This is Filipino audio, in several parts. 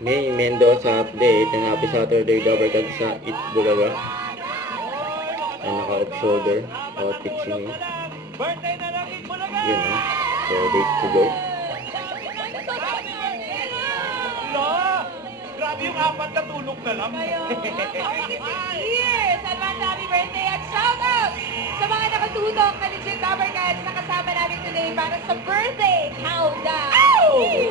May Mendoza update and happy Saturday Dabarkad sa Itbulaga. Ay naka-off shoulder. Outfit si May. Birthday na lang Itbulaga! Yun ha. So days to go. La! Grabe yung apat na tulog na lang. 46 years! Advance happy birthday at shoutout sa mga nakatutok na legit Dabarkads na kasama namin today para sa birthday countdown!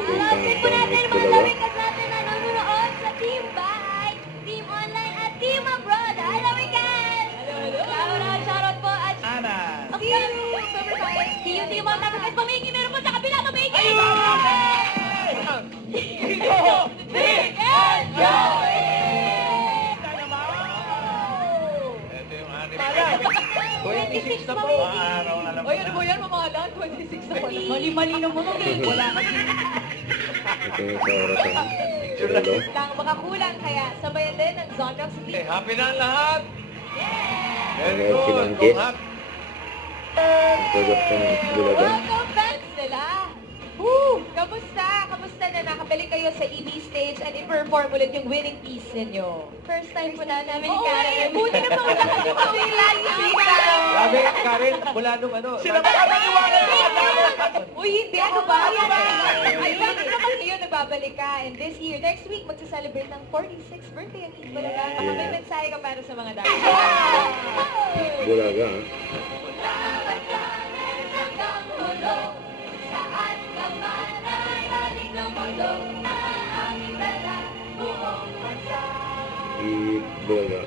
Alasin po natin mga Dabarkads natin na nanonood sa Team Bahay, Team Online at Team Abroad. Hello, weekend! Shoutout po at Ana! see you October 5. See you, Team One Dabarkads. Pamiki, meron po sa kabila, pamiki! Big and Joey! Ito yung anime. 26 na po. Mga araw na lang. Oy, ano ba yan, mamahalan? 26 na po. Mali-mali na mo. Wala kasi. Ito yung sa orasan. Hello. Lang makakulang kaya sabayan din ng Zonrox Okay, happy na ang lahat! Very Ano, good! silang Go guest? hot! Product ng Itbulaga. Welcome fans nila! Woo! Kamusta? Kamusta na nakabalik kayo sa EB stage and i-perform ulit yung winning piece ninyo? First time po na namin ni Karen. Buti na pa wala kami pawilay. Grabe, Karen, mula nung ano. Sila ba maniwala Uy, hindi. Ano ba? Ay, bakit naman ngayon nagbabalik ka? And this year, next week, magsa-celebrate ng 46th birthday ang Itbulaga. Baka may mensahe ka para sa mga dami. Itbulaga ha. Itbulaga.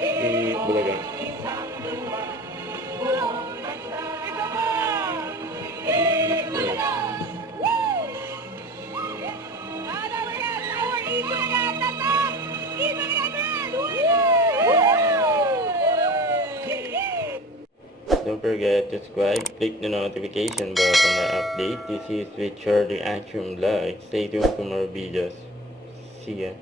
Itbulaga. Don't forget to subscribe, click the notification bell for more update. This is with Charlie Action Vlog. Stay tuned for more videos. See ya.